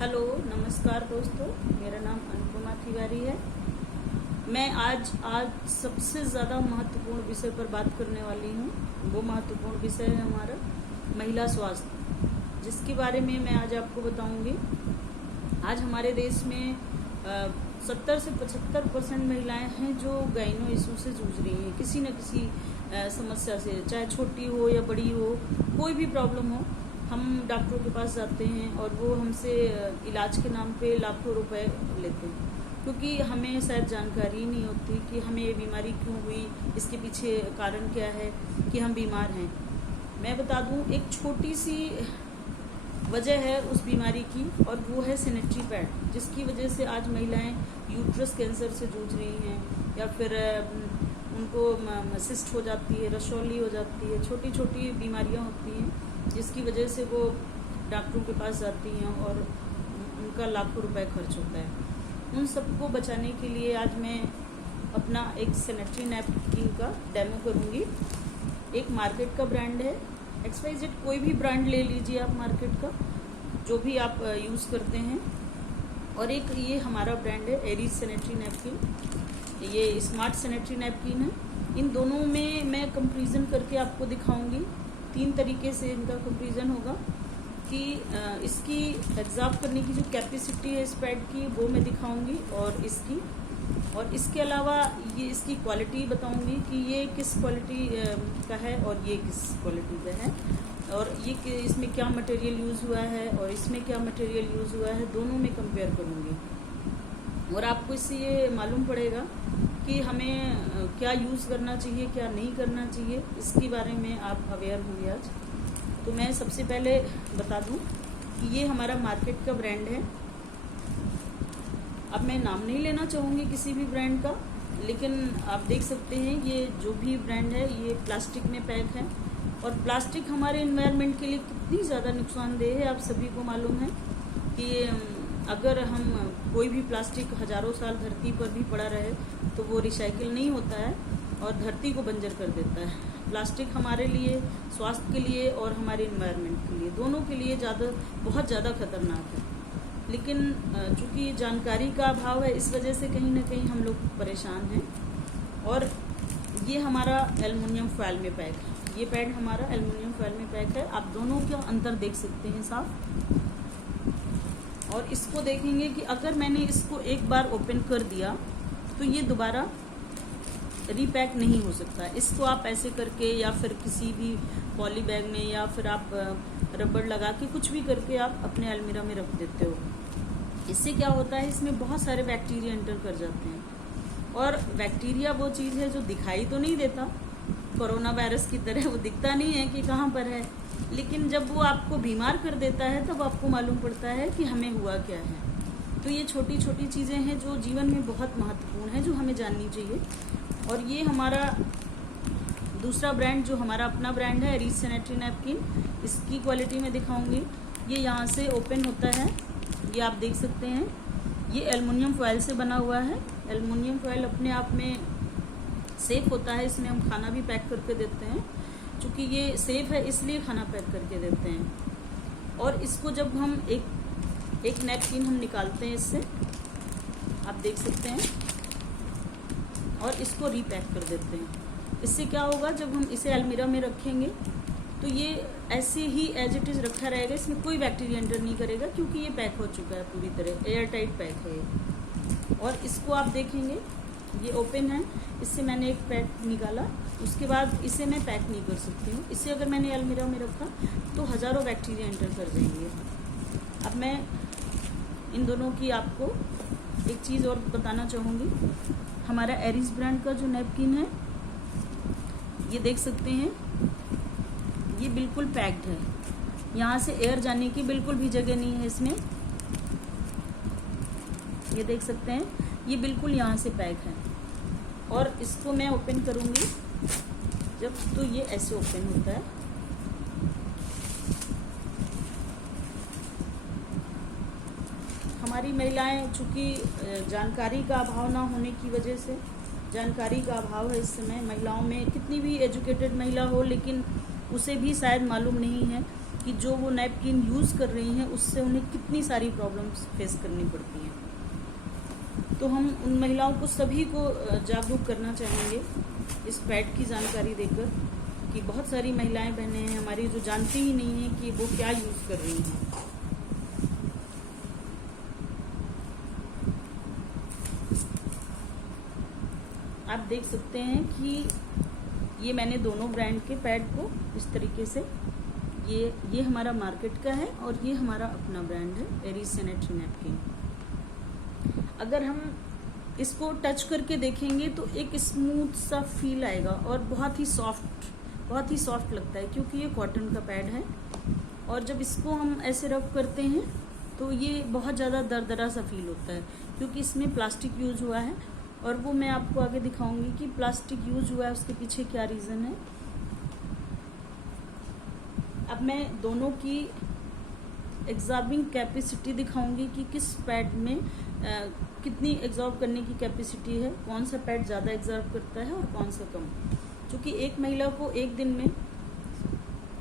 Hello नमस्कार दोस्तों, मेरा नाम अनुपमा तिवारी है। मैं आज सबसे ज़्यादा महत्वपूर्ण विषय पर बात करने वाली हूँ। वो महत्वपूर्ण विषय है हमारा महिला स्वास्थ्य, जिसके बारे में मैं आज आपको बताऊंगी। आज हमारे देश में 70 से 75% महिलाएं हैं जो गाइनो इशू से जूझ रही हैं, किसी न किसी समस्या से, चाहे छोटी हो या बड़ी हो, कोई भी प्रॉब्लम हो। हम डॉक्टरों के पास जाते हैं और वो हमसे इलाज के नाम पे लाखों रुपए लेते हैं, क्योंकि हमें शायद जानकारी नहीं होती कि हमें ये बीमारी क्यों हुई, इसके पीछे कारण क्या है कि हम बीमार हैं। मैं बता दूं, एक छोटी सी वजह है उस बीमारी की, और वो है सैनिटरी पैड, जिसकी वजह से आज महिलाएं यूट्रस कैंसर से जूझ रही हैं, या फिर उनको सिस्ट हो जाती है, रसौली हो जाती है, छोटी छोटी बीमारियां होती हैं, जिसकी वजह से वो डॉक्टरों के पास जाती हैं और उनका लाखों रुपए खर्च होता है। उन सबको बचाने के लिए आज मैं अपना एक सैनिटरी नैपकिन का डेमो करूँगी। एक मार्केट का ब्रांड है XYZ, कोई भी ब्रांड ले लीजिए आप मार्केट का, जो भी आप यूज़ करते हैं। और एक ये हमारा ब्रांड है एरीज सैनिटरी नैपकिन, ये स्मार्ट सैनिटरी नैपकिन है। इन दोनों में मैं कंपैरिजन करके आपको दिखाऊंगी। 3 तरीके से इनका कंपैरिजन होगा कि इसकी एब्जॉर्ब करने की जो कैपेसिटी है इस पैड की, वो मैं दिखाऊंगी, और इसके अलावा ये इसकी क्वालिटी बताऊंगी कि ये किस क्वालिटी का है और ये किस क्वालिटी का है, और ये इसमें क्या मटेरियल यूज़ हुआ है और इसमें क्या मटेरियल यूज़ हुआ है, दोनों में कंपेयर करूंगी। और आपको इससे ये मालूम पड़ेगा कि हमें क्या यूज़ करना चाहिए, क्या नहीं करना चाहिए, इसके बारे में आप अवेयर होंगे आज। तो मैं सबसे पहले बता दूं कि ये हमारा मार्केट का ब्रांड है। अब मैं नाम नहीं लेना चाहूँगी किसी भी ब्रांड का, लेकिन आप देख सकते हैं ये जो भी ब्रांड है ये प्लास्टिक में पैक है, और प्लास्टिक हमारे एनवायरनमेंट के लिए कितनी ज़्यादा नुकसानदेह है आप सभी को मालूम है कि अगर हम कोई भी प्लास्टिक हज़ारों साल धरती पर भी पड़ा रहे तो वो रिसाइकिल नहीं होता है और धरती को बंजर कर देता है। प्लास्टिक हमारे लिए, स्वास्थ्य के लिए और हमारे एनवायरनमेंट के लिए, दोनों के लिए बहुत ज़्यादा खतरनाक है। लेकिन चूँकि जानकारी का अभाव है, इस वजह से कहीं ना कहीं हम लोग परेशान हैं। और ये हमारा एल्युमिनियम फॉयल में पैक है, ये पैड हमारा एल्युमिनियम फॉयल में पैक है। आप दोनों का अंतर देख सकते हैं साफ। और इसको देखेंगे कि अगर मैंने इसको एक बार ओपन कर दिया तो ये दोबारा रीपैक नहीं हो सकता। इसको आप ऐसे करके या फिर किसी भी पॉली बैग में या फिर आप रबड़ लगा के कुछ भी करके आप अपने अलमीरा में रख देते हो। इससे क्या होता है, इसमें बहुत सारे बैक्टीरिया एंटर कर जाते हैं, और बैक्टीरिया वो चीज़ है जो दिखाई तो नहीं देता, कोरोना वायरस की तरह वो दिखता नहीं है कि कहाँ पर है, लेकिन जब वो आपको बीमार कर देता है तब आपको मालूम पड़ता है कि हमें हुआ क्या है। तो ये छोटी छोटी चीज़ें हैं जो जीवन में बहुत महत्वपूर्ण है, जो हमें जाननी चाहिए। और ये हमारा दूसरा ब्रांड, जो हमारा अपना ब्रांड है एरीज सैनिटरी नैपकिन, इसकी क्वालिटी में दिखाऊंगी। ये यहाँ से ओपन होता है, ये आप देख सकते हैं। ये एल्युमिनियम फॉयल से बना हुआ है। एल्युमिनियम फॉयल अपने आप में सेफ होता है, इसमें हम खाना भी पैक करके देते हैं। चूँकि ये सेफ है इसलिए खाना पैक करके देते हैं। और इसको जब हम एक नैपकिन हम निकालते हैं इससे, आप देख सकते हैं, और इसको रीपैक कर देते हैं। इससे क्या होगा, जब हम इसे अलमीरा में रखेंगे तो ये ऐसे ही एज इट इज़ रखा रहेगा, इसमें कोई बैक्टीरिया एंटर नहीं करेगा, क्योंकि ये पैक हो चुका है पूरी तरह, एयर टाइट पैक है ये। और इसको आप देखेंगे ये ओपन है, इससे मैंने एक पैक निकाला, उसके बाद इसे मैं पैक नहीं कर सकती हूँ। इसे अगर मैंने अलमीरा में रखा तो हज़ारों बैक्टीरिया एंटर कर जाएंगे। अब मैं इन दोनों की आपको एक चीज़ और बताना चाहूँगी। हमारा एरीज ब्रांड का जो नैपकिन है, ये देख सकते हैं, ये बिल्कुल पैक्ड है, यहाँ से एयर जाने की बिल्कुल भी जगह नहीं है इसमें। ये देख सकते हैं, ये बिल्कुल यहाँ से पैक है। और इसको मैं ओपन करूँगी जब, तो ये ऐसे ओपन होता है। हमारी महिलाएं, चूँकि जानकारी का अभाव ना होने की वजह से, जानकारी का अभाव है इस समय महिलाओं में, कितनी भी एजुकेटेड महिला हो लेकिन उसे भी शायद मालूम नहीं है कि जो वो नैपकिन यूज़ कर रही हैं उससे उन्हें कितनी सारी प्रॉब्लम्स फेस करनी पड़ती हैं। तो हम उन महिलाओं को सभी को जागरूक करना चाहेंगे इस पैड की जानकारी देकर, कि बहुत सारी महिलाएं बहनें हैं हमारी जो जानती ही नहीं हैं कि वो क्या यूज़ कर रही हैं। आप देख सकते हैं कि ये मैंने दोनों ब्रांड के पैड को इस तरीके से, ये हमारा मार्केट का है और ये हमारा अपना ब्रांड है एरीज सैनिटरी नैपकिन। अगर हम इसको टच करके देखेंगे तो एक स्मूथ सा फील आएगा और बहुत ही सॉफ्ट लगता है, क्योंकि ये कॉटन का पैड है। और जब इसको हम ऐसे रब करते हैं तो ये बहुत ज़्यादा दरदरा सा फील होता है, क्योंकि इसमें प्लास्टिक यूज हुआ है। और वो मैं आपको आगे दिखाऊंगी कि प्लास्टिक यूज हुआ है उसके पीछे क्या रीज़न है। अब मैं दोनों की एग्जॉर्बिंग कैपेसिटी दिखाऊंगी कि किस पैड में कितनी एग्जॉर्ब करने की कैपेसिटी है, कौन सा पैड ज़्यादा एग्जॉर्ब करता है और कौन सा कम। क्योंकि एक महिला को एक दिन में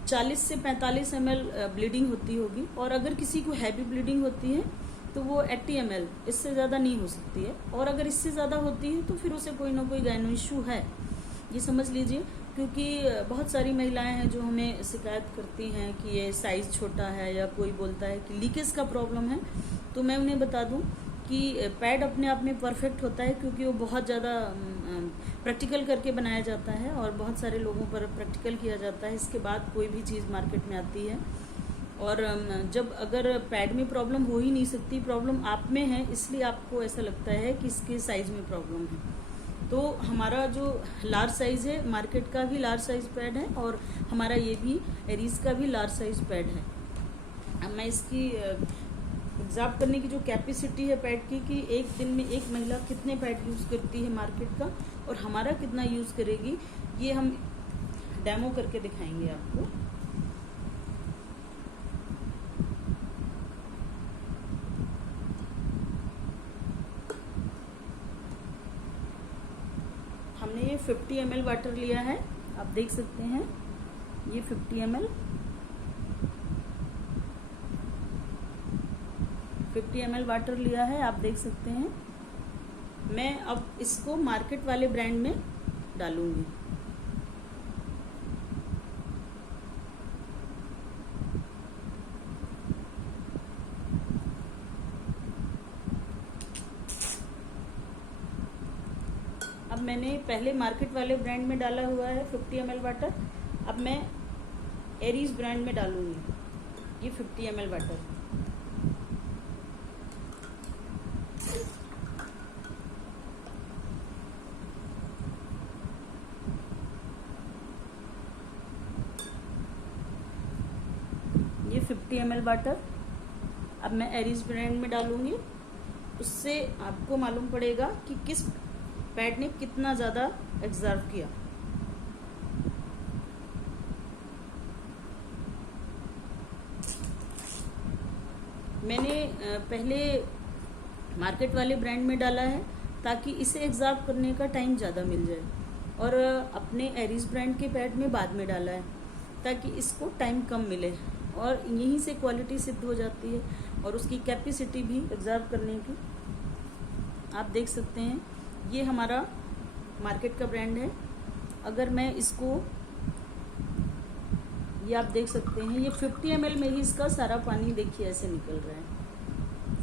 40 से 45 ml ब्लीडिंग होती होगी, और अगर किसी को हैवी ब्लीडिंग होती है तो वो 80 ml, इससे ज़्यादा नहीं हो सकती है। और अगर इससे ज़्यादा होती है तो फिर उसे कोई ना कोई गायनो इशू है, ये समझ लीजिए। क्योंकि बहुत सारी महिलाएं हैं जो हमें शिकायत करती हैं कि ये साइज़ छोटा है, या कोई बोलता है कि लीकेज का प्रॉब्लम है। तो मैं उन्हें बता दूं कि पैड अपने आप में परफेक्ट होता है, क्योंकि वो बहुत ज़्यादा प्रैक्टिकल करके बनाया जाता है और बहुत सारे लोगों पर प्रैक्टिकल किया जाता है। इसके बाद कोई भी चीज़ मार्केट में आती है। और जब अगर पैड में प्रॉब्लम हो ही नहीं सकती, प्रॉब्लम आप में है, इसलिए आपको ऐसा लगता है कि इसके साइज़ में प्रॉब्लम है। तो हमारा जो लार्ज साइज़ है, मार्केट का भी लार्ज साइज़ पैड है और हमारा ये भी एरीज का भी लार्ज साइज़ पैड है। अब मैं इसकी एग्जाम करने की जो कैपेसिटी है पैड की, कि एक दिन में एक महिला कितने पैड यूज़ करती है मार्केट का और हमारा कितना यूज़ करेगी, ये हम डेमो करके दिखाएंगे आपको। हमने ये 50 ml वाटर लिया है, आप देख सकते हैं ये 50 ml वाटर लिया है, आप देख सकते हैं। मैं अब इसको मार्केट वाले ब्रांड में डालूंगी। अब मैंने पहले मार्केट वाले ब्रांड में डाला हुआ है 50 ml वाटर। अब मैं एरीज ब्रांड में डालूंगी ये 50 ml वाटर। ये 50 ml वाटर अब मैं एरीज ब्रांड में डालूंगी। उससे आपको मालूम पड़ेगा कि किस पैड ने कितना ज़्यादा एग्जर्व किया। मैंने पहले मार्केट वाले ब्रांड में डाला है ताकि इसे एग्जर्व करने का टाइम ज़्यादा मिल जाए, और अपने एरीज ब्रांड के पैड में बाद में डाला है ताकि इसको टाइम कम मिले, और यहीं से क्वालिटी सिद्ध हो जाती है और उसकी कैपेसिटी भी एग्जर्व करने की। आप देख सकते हैं ये हमारा मार्केट का ब्रांड है। अगर मैं इसको, ये आप देख सकते हैं ये 50 ml में ही इसका सारा पानी देखिए ऐसे निकल रहा है।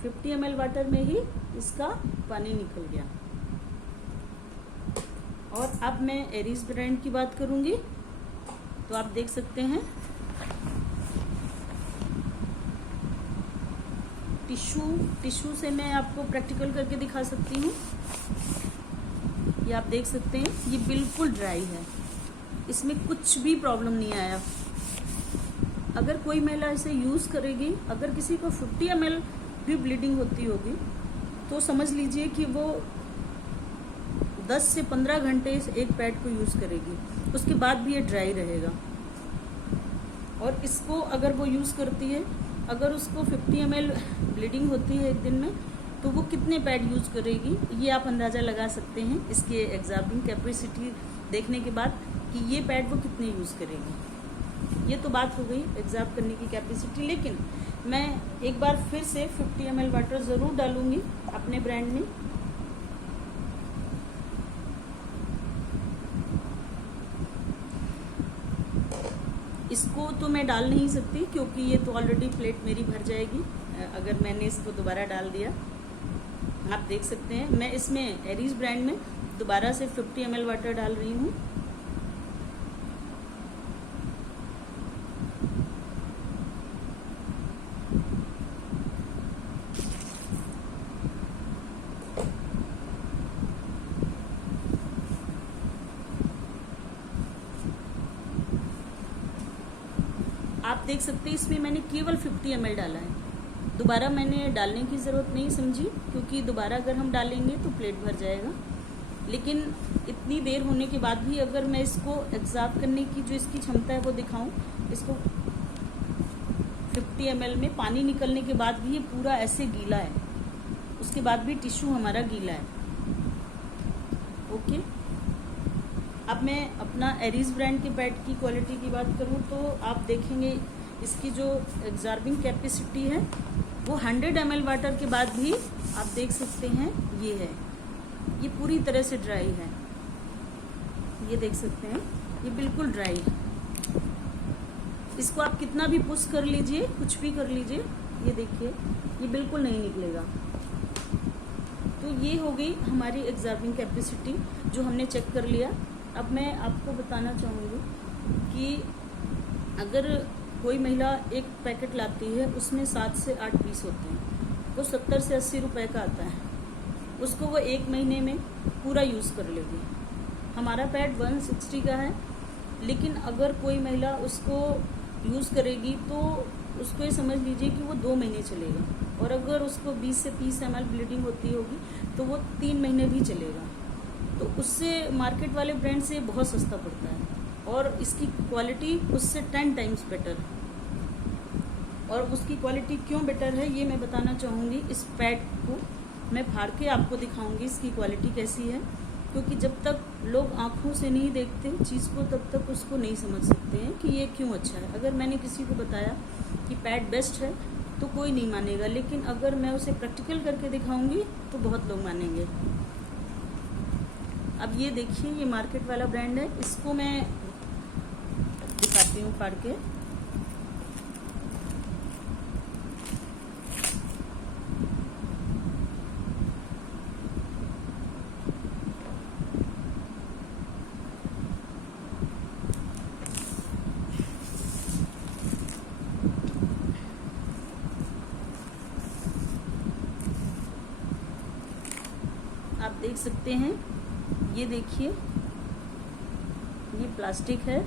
50 ml वाटर में ही इसका पानी निकल गया। और अब मैं एरीज ब्रांड की बात करूंगी तो आप देख सकते हैं टिश्यू से मैं आपको प्रैक्टिकल करके दिखा सकती हूँ। ये आप देख सकते हैं ये बिल्कुल ड्राई है, इसमें कुछ भी प्रॉब्लम नहीं आया। अगर कोई महिला इसे यूज़ करेगी, अगर किसी को 50 ml भी ब्लीडिंग होती होगी तो समझ लीजिए कि वो 10 से 15 घंटे इस एक पैड को यूज़ करेगी, उसके बाद भी ये ड्राई रहेगा। और इसको अगर वो यूज़ करती है, अगर उसको 50 ml ब्लीडिंग होती है एक दिन में, तो वो कितने पैड यूज़ करेगी ये आप अंदाज़ा लगा सकते हैं इसके एग्जॉर्बिंग कैपेसिटी देखने के बाद कि ये पैड वो कितने यूज़ करेगी। ये तो बात हो गई एग्जॉर्ब करने की कैपेसिटी, लेकिन मैं एक बार फिर से 50 ml वाटर ज़रूर डालूंगी अपने ब्रांड में। इसको तो मैं डाल नहीं सकती क्योंकि ये तो ऑलरेडी प्लेट मेरी भर जाएगी अगर मैंने इसको दोबारा डाल दिया। आप देख सकते हैं मैं इसमें एरीज ब्रांड में दोबारा से 50 ml वाटर डाल रही हूँ। आप देख सकते हैं इसमें मैंने केवल 50 ml डाला है, दोबारा मैंने डालने की ज़रूरत नहीं समझी क्योंकि दोबारा अगर हम डालेंगे तो प्लेट भर जाएगा। लेकिन इतनी देर होने के बाद भी अगर मैं इसको एग्जॉर्ब करने की जो इसकी क्षमता है वो दिखाऊं, इसको 50 ml में पानी निकलने के बाद भी ये पूरा ऐसे गीला है, उसके बाद भी टिश्यू हमारा गीला है। ओके, अब मैं अपना एरीज ब्रांड के पैड की क्वालिटी की बात करूं तो आप देखेंगे इसकी जो एग्जॉर्बिंग कैपेसिटी है वो 100 ml वाटर के बाद भी आप देख सकते हैं ये है, ये पूरी तरह से ड्राई है। ये देख सकते हैं ये बिल्कुल ड्राई है। इसको आप कितना भी पुश कर लीजिए, कुछ भी कर लीजिए, ये देखिए ये बिल्कुल नहीं निकलेगा। तो ये हो गई हमारी एग्जॉर्बिंग कैपेसिटी जो हमने चेक कर लिया। अब मैं आपको बताना चाहूँगी कि अगर कोई महिला एक पैकेट लाती है उसमें 7 से 8 पीस होते हैं, वो 70 से 80 रुपए का आता है, उसको वो 1 महीने में पूरा यूज़ कर लेगी। हमारा पैड 160 का है, लेकिन अगर कोई महिला उसको यूज़ करेगी तो उसको ये समझ लीजिए कि वो 2 महीने चलेगा, और अगर उसको 20 से 30 ml ब्लीडिंग होती होगी तो वो 3 महीने भी चलेगा। तो उससे मार्केट वाले ब्रांड से बहुत सस्ता पड़ता है और इसकी क्वालिटी उससे 10 टाइम्स बेटर है। और उसकी क्वालिटी क्यों बेटर है ये मैं बताना चाहूँगी। इस पैड को मैं फाड़ के आपको दिखाऊंगी इसकी क्वालिटी कैसी है, क्योंकि जब तक लोग आँखों से नहीं देखते चीज़ को तब तक उसको नहीं समझ सकते हैं कि ये क्यों अच्छा है। अगर मैंने किसी को बताया कि पैड बेस्ट है तो कोई नहीं मानेगा, लेकिन अगर मैं उसे प्रैक्टिकल करके दिखाऊंगी तो बहुत लोग मानेंगे। अब ये देखिए ये मार्केट वाला ब्रांड है, इसको मैं दिखाती हूँ फाड़ के। आप देख सकते हैं, ये देखिए ये प्लास्टिक है,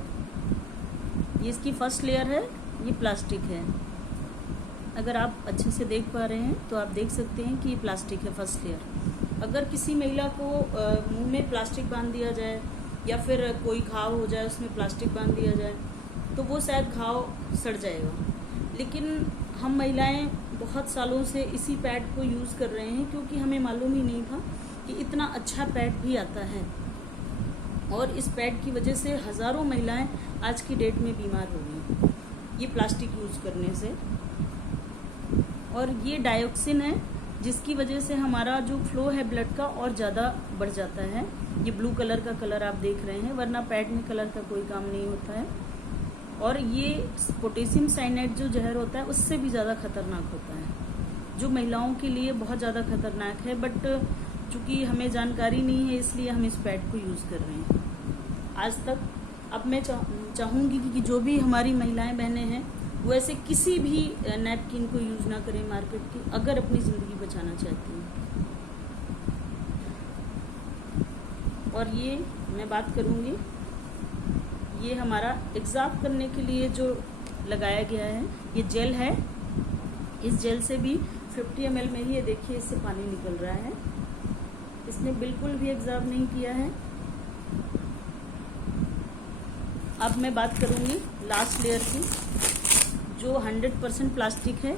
ये इसकी फर्स्ट लेयर है, ये प्लास्टिक है। अगर आप अच्छे से देख पा रहे हैं तो आप देख सकते हैं कि ये प्लास्टिक है फर्स्ट लेयर। अगर किसी महिला को मुंह में प्लास्टिक बांध दिया जाए या फिर कोई घाव हो जाए उसमें प्लास्टिक बांध दिया जाए तो वो शायद घाव सड़ जाएगा, लेकिन हम महिलाएं बहुत सालों से इसी पैड को यूज़ कर रहे हैं क्योंकि हमें मालूम ही नहीं था कि इतना अच्छा पैड भी आता है। और इस पैड की वजह से हज़ारों महिलाएं आज की डेट में बीमार हो गई ये प्लास्टिक यूज़ करने से। और ये डायोक्सिन है जिसकी वजह से हमारा जो फ्लो है ब्लड का और ज़्यादा बढ़ जाता है। ये ब्लू कलर का कलर आप देख रहे हैं, वरना पैड में कलर का कोई काम नहीं होता है। और ये पोटेशियम साइनाइड जो जहर होता है उससे भी ज़्यादा खतरनाक होता है, जो महिलाओं के लिए बहुत ज़्यादा खतरनाक है। बट चूँकि हमें जानकारी नहीं है इसलिए हम इस पैड को यूज़ कर रहे हैं आज तक। अब मैं चाहूँगी कि जो भी हमारी महिलाएं बहनें हैं वो ऐसे किसी भी नैपकिन को यूज़ ना करें मार्केट की, अगर अपनी ज़िंदगी बचाना चाहती हैं। और ये मैं बात करूँगी, ये हमारा एग्जॉर्ब करने के लिए जो लगाया गया है ये जेल है। इस जेल से भी 50 ml में ही ये देखिए इससे पानी निकल रहा है, इसने बिल्कुल भी एग्जॉर्ब नहीं किया है। अब मैं बात करूँगी लास्ट लेयर की जो 100% प्लास्टिक है।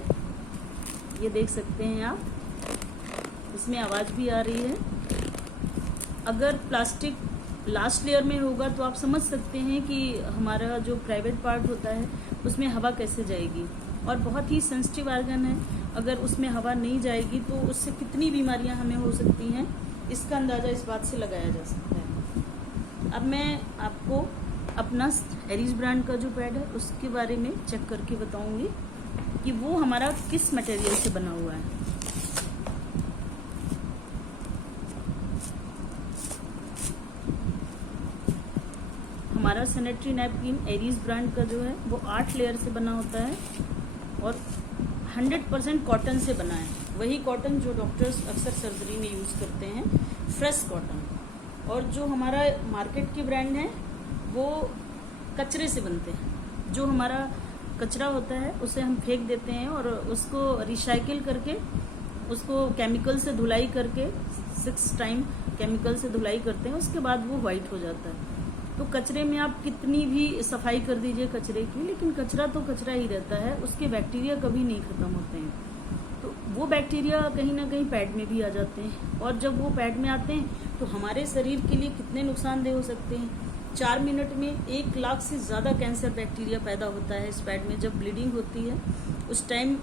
ये देख सकते हैं आप, इसमें आवाज़ भी आ रही है। अगर प्लास्टिक लास्ट लेयर में होगा तो आप समझ सकते हैं कि हमारा जो प्राइवेट पार्ट होता है उसमें हवा कैसे जाएगी, और बहुत ही सेंसिटिव ऑर्गन है। अगर उसमें हवा नहीं जाएगी तो उससे कितनी बीमारियां हमें हो सकती हैं, इसका अंदाज़ा इस बात से लगाया जा सकता है। अब मैं आपको अपना एरीज ब्रांड का जो पैड है उसके बारे में चेक करके बताऊंगी कि वो हमारा किस मटेरियल से बना हुआ है। हमारा सैनिटरी नैपकिन एरीज ब्रांड का जो है वो 8 लेयर से बना होता है और 100% कॉटन से बना है। वही कॉटन जो डॉक्टर्स अक्सर सर्जरी में यूज़ करते हैं, फ्रेश कॉटन। और जो हमारा मार्केट के ब्रांड है वो कचरे से बनते हैं। जो हमारा कचरा होता है उसे हम फेंक देते हैं और उसको रिसाइकिल करके उसको केमिकल से धुलाई करके 6 टाइम केमिकल से धुलाई करते हैं, उसके बाद वो वाइट हो जाता है। तो कचरे में आप कितनी भी सफाई कर दीजिए कचरे की, लेकिन कचरा तो कचरा ही रहता है, उसके बैक्टीरिया कभी नहीं खत्म होते हैं। तो वो बैक्टीरिया कहीं ना कहीं पैड में भी आ जाते हैं, और जब वो पैड में आते हैं तो हमारे शरीर के लिए कितने नुकसानदेह हो सकते हैं। 4 मिनट में 1 लाख से ज़्यादा कैंसर बैक्टीरिया पैदा होता है इस पैड में। जब ब्लीडिंग होती है उस टाइम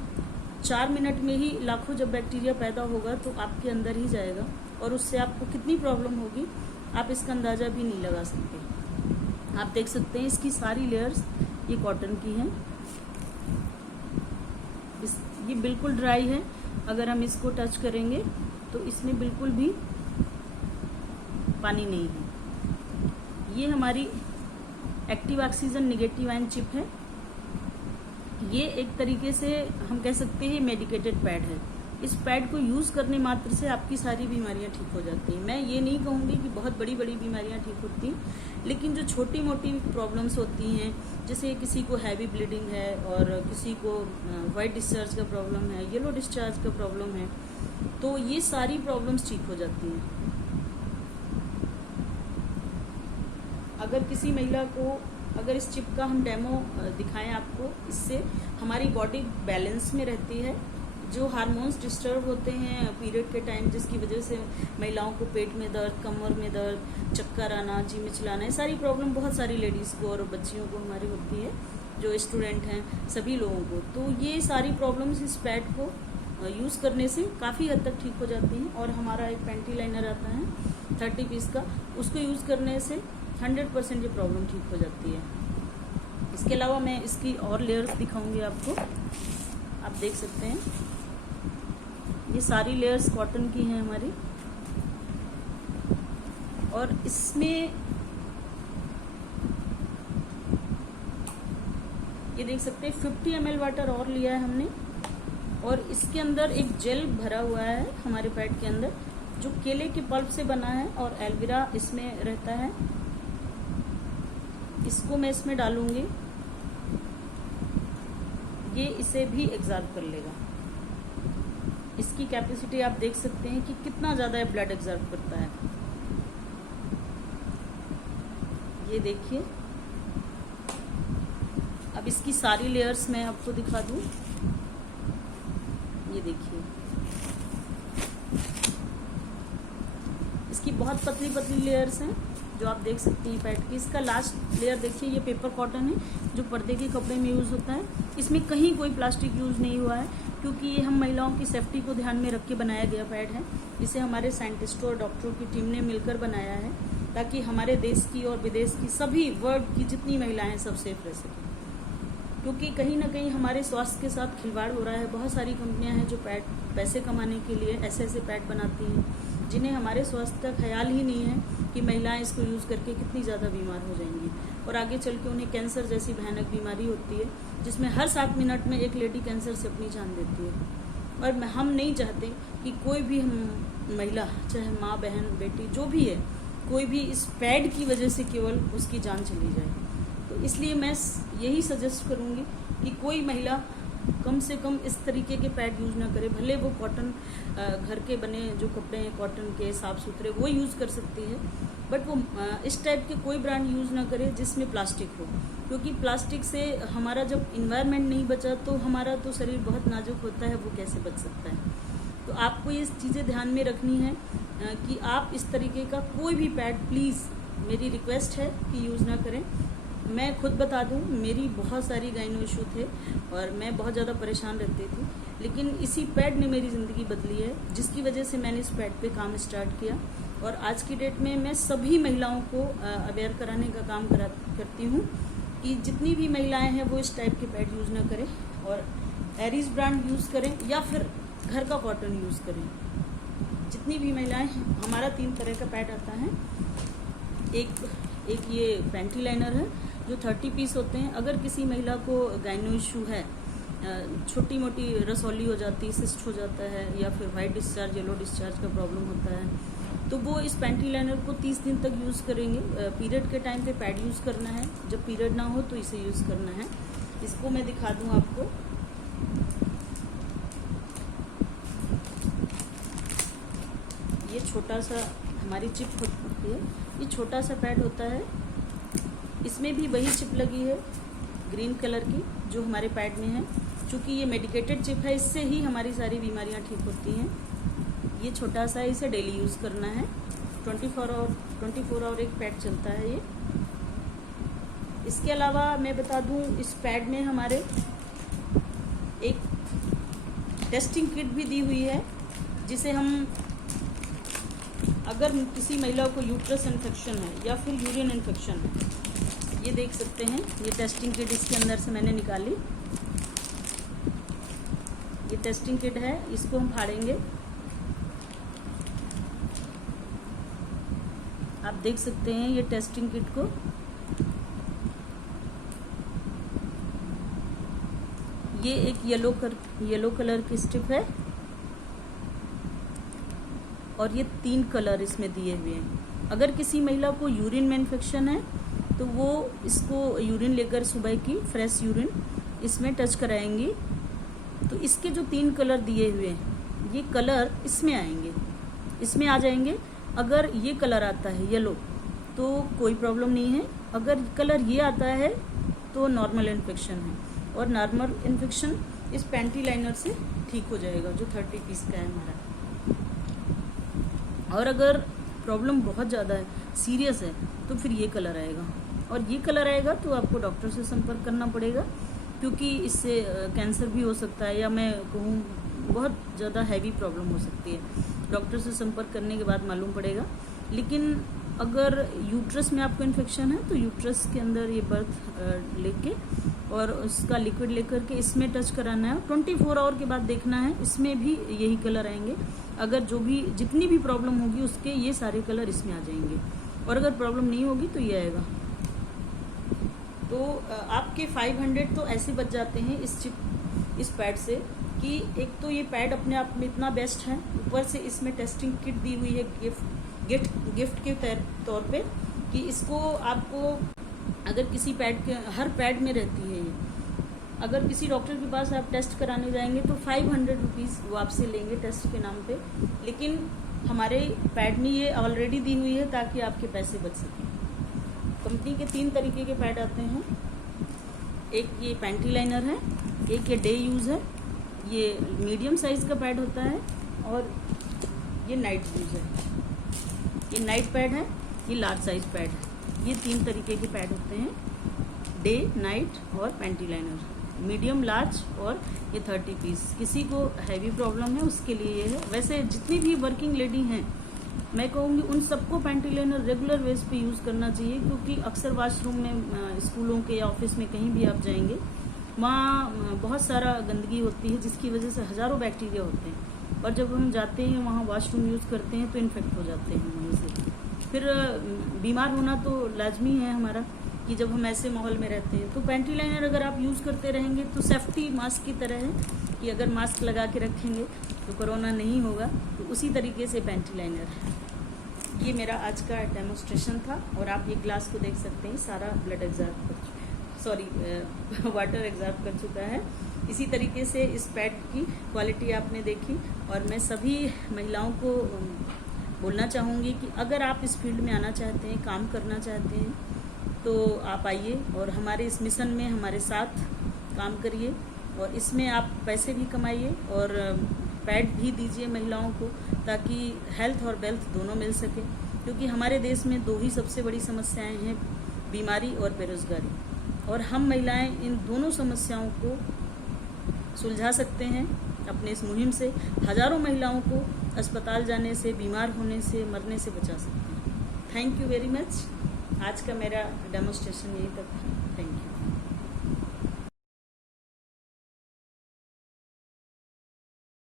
4 मिनट में ही लाखों जब बैक्टीरिया पैदा होगा तो आपके अंदर ही जाएगा, और उससे आपको कितनी प्रॉब्लम होगी आप इसका अंदाज़ा भी नहीं लगा सकते। आप देख सकते हैं इसकी सारी लेयर्स ये कॉटन की हैं। ये बिल्कुल ड्राई है, अगर हम इसको टच करेंगे तो इसमें बिल्कुल भी पानी नहीं है। ये हमारी active oxygen negative ion chip है। ये एक तरीके से हम कह सकते हैं मेडिकेटेड पैड है। इस पैड को यूज़ करने मात्र से आपकी सारी बीमारियां ठीक हो जाती हैं। मैं ये नहीं कहूँगी कि बहुत बड़ी बड़ी बीमारियां ठीक होती, लेकिन जो छोटी मोटी प्रॉब्लम्स होती हैं, जैसे किसी को हैवी ब्लीडिंग है और किसी को वाइट डिस्चार्ज का प्रॉब्लम है, येलो डिस्चार्ज का प्रॉब्लम है, तो ये सारी प्रॉब्लम्स ठीक हो जाती हैं। अगर किसी महिला को अगर इस चिप का हम डेमो दिखाएं आपको, इससे हमारी बॉडी बैलेंस में रहती है। जो हार्मोन्स डिस्टर्ब होते हैं पीरियड के टाइम, जिसकी वजह से महिलाओं को पेट में दर्द, कमर में दर्द, चक्कर आना, जी मिचलाना, ये सारी प्रॉब्लम बहुत सारी लेडीज़ को और बच्चियों को हमारी होती है, जो स्टूडेंट हैं सभी लोगों को। तो ये सारी प्रॉब्लम्स इस पैड को यूज़ करने से काफ़ी हद तक ठीक हो जाती हैं। और हमारा एक पैंटी लाइनर आता है 30 पीस का, उसको यूज़ करने से 100% ये प्रॉब्लम ठीक हो जाती है। इसके अलावा मैं इसकी और लेयर्स दिखाऊंगी आपको। आप देख सकते हैं ये सारी लेयर्स कॉटन की हैं हमारी, और इसमें ये देख सकते हैं 50 ml वाटर और लिया है हमने, और इसके अंदर एक जेल भरा हुआ है हमारे पैड के अंदर, जो केले के पल्प से बना है और एलोवेरा इसमें रहता है। इसको मैं इसमें डालूंगी, ये इसे भी एब्जॉर्ब कर लेगा। इसकी कैपेसिटी आप देख सकते हैं कि कितना ज़्यादा ब्लड एब्जॉर्ब करता है। ये देखिए, अब इसकी सारी लेयर्स मैं आपको दिखा दूं। ये देखिए, इसकी बहुत पतली पतली लेयर्स हैं जो आप देख सकते हैं पैड की। इसका लास्ट लेयर देखिए, ये पेपर कॉटन है जो पर्दे के कपड़े में यूज़ होता है। इसमें कहीं कोई प्लास्टिक यूज़ नहीं हुआ है, क्योंकि ये हम महिलाओं की सेफ्टी को ध्यान में रख के बनाया गया पैड है। इसे हमारे साइंटिस्टों और डॉक्टरों की टीम ने मिलकर बनाया है, ताकि हमारे देश की और विदेश की सभी वर्ल्ड की जितनी महिलाएं हैं सब सेफ रह सकें। क्योंकि कहीं ना कहीं हमारे स्वास्थ्य के साथ खिलवाड़ हो रहा है। बहुत सारी कंपनियां हैं जो पैसे कमाने के लिए ऐसे पैड बनाती हैं, जिन्हें हमारे स्वास्थ्य का ख्याल ही नहीं है कि महिलाएं इसको यूज़ करके कितनी ज़्यादा बीमार हो जाएंगी, और आगे चल के उन्हें कैंसर जैसी भयानक बीमारी होती है, जिसमें हर 7 मिनट में एक लेडी कैंसर से अपनी जान देती है। और हम नहीं चाहते कि कोई भी हम महिला, चाहे माँ, बहन, बेटी, जो भी है, कोई भी इस पैड की वजह से केवल उसकी जान चली जाए। तो इसलिए मैं यही सजेस्ट करूँगी कि कोई महिला कम से कम इस तरीके के पैड यूज़ ना करे। भले वो कॉटन घर के बने जो कपड़े हैं कॉटन के साफ़ सुथरे, वो यूज़ कर सकती है, बट वो इस टाइप के कोई ब्रांड यूज़ ना करे जिसमें प्लास्टिक हो। क्योंकि प्लास्टिक से हमारा जब इन्वायरमेंट नहीं बचा तो हमारा तो शरीर बहुत नाजुक होता है, वो कैसे बच सकता है। तो आपको ये चीज़ें ध्यान में रखनी है कि आप इस तरीके का कोई भी पैड प्लीज़ मेरी रिक्वेस्ट है कि यूज़ ना करें। मैं खुद बता दूं, मेरी बहुत सारी गाइनो इशू थे और मैं बहुत ज़्यादा परेशान रहती थी, लेकिन इसी पैड ने मेरी ज़िंदगी बदली है, जिसकी वजह से मैंने इस पैड पे काम स्टार्ट किया। और आज की डेट में मैं सभी महिलाओं को अवेयर कराने का काम करती हूँ कि जितनी भी महिलाएं हैं वो इस टाइप के पैड यूज़ ना करें और एरीज ब्रांड यूज़ करें या फिर घर का कॉटन यूज़ करें। जितनी भी महिलाएं हैं, हमारा 3 तरह का पैड आता है। एक ये पैंटी लाइनर है जो 30 पीस होते हैं। अगर किसी महिला को गाइनो इशू है, छोटी मोटी रसौली हो जाती है, सिस्ट हो जाता है या फिर वाइट डिस्चार्ज, येलो डिस्चार्ज का प्रॉब्लम होता है, तो वो इस पैंटी लाइनर को 30 दिन तक यूज़ करेंगे। पीरियड के टाइम पे पैड यूज़ करना है, जब पीरियड ना हो तो इसे यूज़ करना है। इसको मैं दिखा दूँ आपको। ये छोटा सा हमारी चिप होती है, ये छोटा सा पैड होता है। इसमें भी वही चिप लगी है ग्रीन कलर की जो हमारे पैड में है। चूँकि ये मेडिकेटेड चिप है, इससे ही हमारी सारी बीमारियां ठीक होती हैं। ये छोटा सा है, इसे डेली यूज़ करना है। 24 आवर एक पैड चलता है ये। इसके अलावा मैं बता दूं, इस पैड में हमारे एक टेस्टिंग किट भी दी हुई है, जिसे हम अगर किसी महिला को यूट्रस इन्फेक्शन है या फिर यूरिन इन्फेक्शन है, ये देख सकते हैं, ये टेस्टिंग किट इसके अंदर से मैंने निकाली। ये टेस्टिंग किट है, इसको हम फाड़ेंगे। आप देख सकते हैं ये टेस्टिंग किट को। ये एक येलो कलर की स्ट्रिप है और ये 3 कलर इसमें दिए हुए हैं। अगर किसी महिला को यूरिन में इन्फेक्शन है तो वो इसको यूरिन लेकर सुबह की फ्रेश यूरिन इसमें टच कराएंगी, तो इसके जो 3 कलर दिए हुए हैं, ये कलर इसमें आएंगे, इसमें आ जाएंगे। अगर ये कलर आता है येलो तो कोई प्रॉब्लम नहीं है, अगर कलर ये आता है तो नॉर्मल इन्फेक्शन है, और नॉर्मल इन्फेक्शन इस पैंटी लाइनर से ठीक हो जाएगा जो 30 पीस का है हमारा। और अगर प्रॉब्लम बहुत ज़्यादा है, सीरियस है, तो फिर ये कलर आएगा, और ये कलर आएगा तो आपको डॉक्टर से संपर्क करना पड़ेगा, क्योंकि इससे कैंसर भी हो सकता है, या मैं कहूँ बहुत ज़्यादा हैवी प्रॉब्लम हो सकती है। डॉक्टर से संपर्क करने के बाद मालूम पड़ेगा। लेकिन अगर यूट्रस में आपको इन्फेक्शन है तो यूट्रस के अंदर ये बर्थ लेके और उसका लिक्विड लेकर के इसमें टच कराना है। 24 आवर के बाद देखना है, इसमें भी यही कलर आएंगे। अगर जितनी भी प्रॉब्लम होगी उसके ये सारे कलर इसमें आ जाएंगे, और अगर प्रॉब्लम नहीं होगी तो ये आएगा। तो आपके 500 तो ऐसे बच जाते हैं इस पैड से, कि एक तो ये पैड अपने आप में इतना बेस्ट है, ऊपर से इसमें टेस्टिंग किट दी हुई है गिफ्ट के तौर पे, कि इसको आपको अगर किसी हर पैड में रहती है ये, अगर किसी डॉक्टर के पास आप टेस्ट कराने जाएंगे तो 500 रुपीज़ वो आपसे लेंगे टेस्ट के नाम पे, लेकिन हमारे पैड में ये ऑलरेडी दी हुई है ताकि आपके पैसे बच सकें। कंपनी के 3 तरीके के पैड आते हैं, एक ये पैंटी लाइनर है, एक ये डे यूज़ है, ये मीडियम साइज़ का पैड होता है, और ये नाइट यूज़ है। ये नाइट पैड है, ये लार्ज साइज पैड है। ये 3 तरीके के पैड होते हैं, डे, नाइट और पैंटी लाइनर। मीडियम, लार्ज और ये 30 पीस। किसी को हैवी प्रॉब्लम है उसके लिए ये है। वैसे जितनी भी वर्किंग लेडी हैं, मैं कहूँगी उन सबको पैंटी लाइनर रेगुलर बेस पे यूज़ करना चाहिए, क्योंकि अक्सर वॉशरूम में, स्कूलों के या ऑफिस में कहीं भी आप जाएंगे, वहाँ बहुत सारा गंदगी होती है जिसकी वजह से हज़ारों बैक्टीरिया होते हैं, और जब हम जाते हैं वहाँ वॉशरूम यूज़ करते हैं तो इन्फेक्ट हो जाते हैं वहीं से। फिर बीमार होना तो लाजमी है हमारा, कि जब हम ऐसे माहौल में रहते हैं। तो पैंटी लाइनर अगर आप यूज़ करते रहेंगे तो सेफ्टी मास्क की तरह है, कि अगर मास्क लगा के रखेंगे तो कोरोना नहीं होगा, तो उसी तरीके से पैंटी लाइनर है। ये मेरा आज का डेमोस्ट्रेशन था, और आप ये ग्लास को देख सकते हैं, सारा ब्लड एग्जॉर्ब वाटर एग्जॉर्ब कर चुका है। इसी तरीके से इस पैड की क्वालिटी आपने देखी, और मैं सभी महिलाओं को बोलना चाहूँगी कि अगर आप इस फील्ड में आना चाहते हैं, काम करना चाहते हैं, तो आप आइए और हमारे इस मिशन में हमारे साथ काम करिए, और इसमें आप पैसे भी कमाइए और पैड भी दीजिए महिलाओं को, ताकि हेल्थ और वेल्थ दोनों मिल सके। क्योंकि हमारे देश में दो ही सबसे बड़ी समस्याएं हैं, बीमारी और बेरोजगारी, और हम महिलाएं इन दोनों समस्याओं को सुलझा सकते हैं अपने इस मुहिम से। हजारों महिलाओं को अस्पताल जाने से, बीमार होने से, मरने से बचा सकते हैं। Thank you very much. आज का मेरा डेमोस्ट्रेशन यहीं तक था। Thank you.